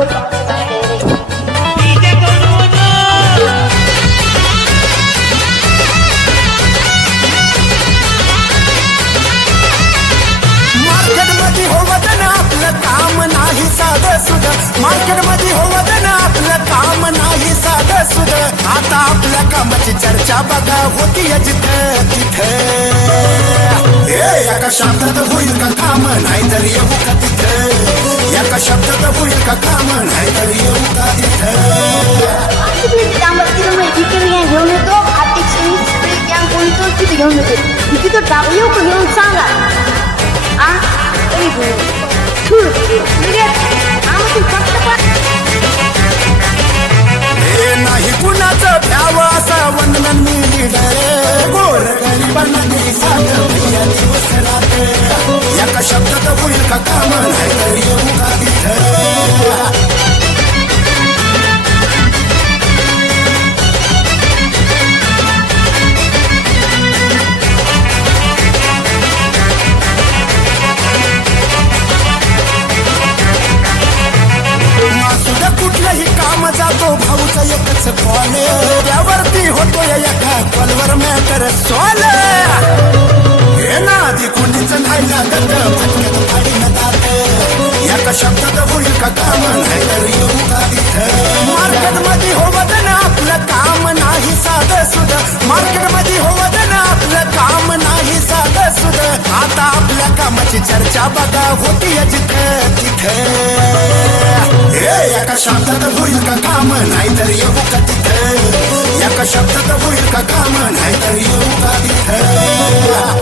मार्केटमध्ये होवत ना आपलं काम नाही साधं सुध, मार्केटमध्ये होवत ना आपलं काम नाही साधं सुध. आता आपल्या कामाची चर्चा बघा होती जिथं तिथं. एका शब्दात होईल का काम, नाही तर येऊ का तिथं. एका शब्दात होईल का काम, नाही तर येऊ का तिथं. घेऊन येतो तिथे घेऊन येतो तिथं टाक येऊ का घेऊन सांगा. नाही कुणाचं भ्यावं असं वंदन मी लिडर. गोर गरिबांना साथ भैया दिवस रात्र. एका शब्दात होईल का काम, नाही तर येऊ का तिथं. कुठलंही काम जातो भाऊचा एकच कॉल, त्यावरती होतोय एका कॉलवर मॅटर सॉल. हे ना आधी कुणीच नाही लागत फटक्यात पाडी न जात. एका शब्दात होईल का काम, नाही तर येऊ का तिथं. मार्केटमध्ये होवत ना आपलं काम नाही साधं सुध, मार्केटमध्ये होवत ना आपलं काम नाही साधं सुध. आता आपल्या कामाची चर्चा बघा होती जिथं तिथं. एका शब्दात होईल का काम, नाही तर येऊ का तिथं. एका शब्दात होईल का काम, नाही तर येऊ का तिथं.